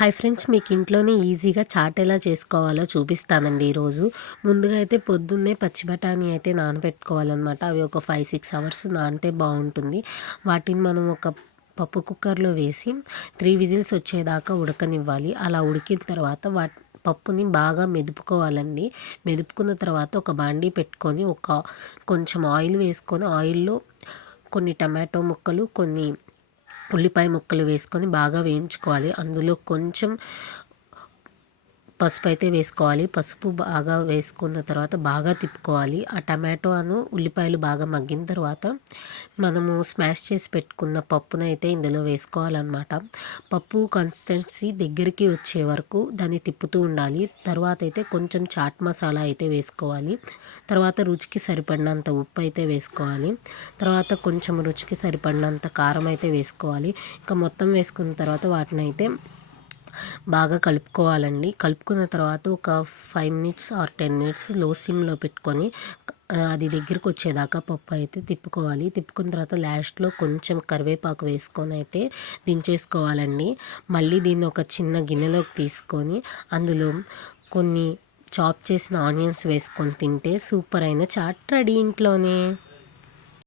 Hi friends, మీకు ఇంట్లోనే ఈజీగా చాట్ ఎలా చేసుకోవాలో చూపిస్తానండి ఈరోజు. ముందుగా అయితే పొద్దున్నే పచ్చి బఠానీ అయితే నానబెట్టుకోవాలన్నమాట. అవి ఒక 5-6 అవర్స్ నానితే బాగుంటుంది. వాటిని మనం ఒక పప్పు కుక్కర్లో వేసి 3 విజిల్స్ వచ్చేదాకా ఉడకనివ్వాలి. అలా ఉడికిన తర్వాత పప్పుని బాగా మెదుపుకోవాలండి. మెదుపుకున్న తర్వాత ఒక బాండీ పెట్టుకొని కొంచెం ఆయిల్ వేసుకొని, ఆయిల్లో కొన్ని టమాటో ముక్కలు, కొన్ని ఉల్లిపాయ ముక్కలు వేసుకొని బాగా వేయించుకోవాలి. అందులో కొంచెం పసుపు అయితే వేసుకోవాలి. పసుపు బాగా వేసుకున్న తర్వాత బాగా తిప్పుకోవాలి. ఆ టమాటోను ఉల్లిపాయలు బాగా మగ్గిన తర్వాత మనము స్మాష్ చేసి పెట్టుకున్న పప్పునైతే ఇందులో వేసుకోవాలన్నమాట. పప్పు కన్సిస్టెన్సీ దగ్గరికి వచ్చే వరకు దాన్ని తిప్పుతూ ఉండాలి. తర్వాత అయితే కొంచెం చాట్ మసాలా అయితే వేసుకోవాలి. తర్వాత రుచికి సరిపడినంత ఉప్పు అయితే వేసుకోవాలి. తర్వాత కొంచెం రుచికి సరిపడినంత కారం అయితే వేసుకోవాలి. ఇంకా మొత్తం వేసుకున్న తర్వాత వాటిని అయితే బాగా కలుపుకోవాలండి. కలుపుకున్న తర్వాత ఒక 5 మినిట్స్ ఆర్ 10 మినిట్స్ లో సిమ్లో పెట్టుకొని అది దగ్గరికి వచ్చేదాకా పప్పు అయితే తిప్పుకోవాలి. తిప్పుకున్న తర్వాత లాస్ట్లో కొంచెం కరివేపాకు వేసుకొని అయితే దించేసుకోవాలండి. మళ్ళీ దీన్ని ఒక చిన్న గిన్నెలోకి తీసుకొని అందులో కొన్ని చాప్ చేసిన ఆనియన్స్ వేసుకొని తింటే సూపర్ అయిన చాట్ రెడీ ఇంట్లోనే.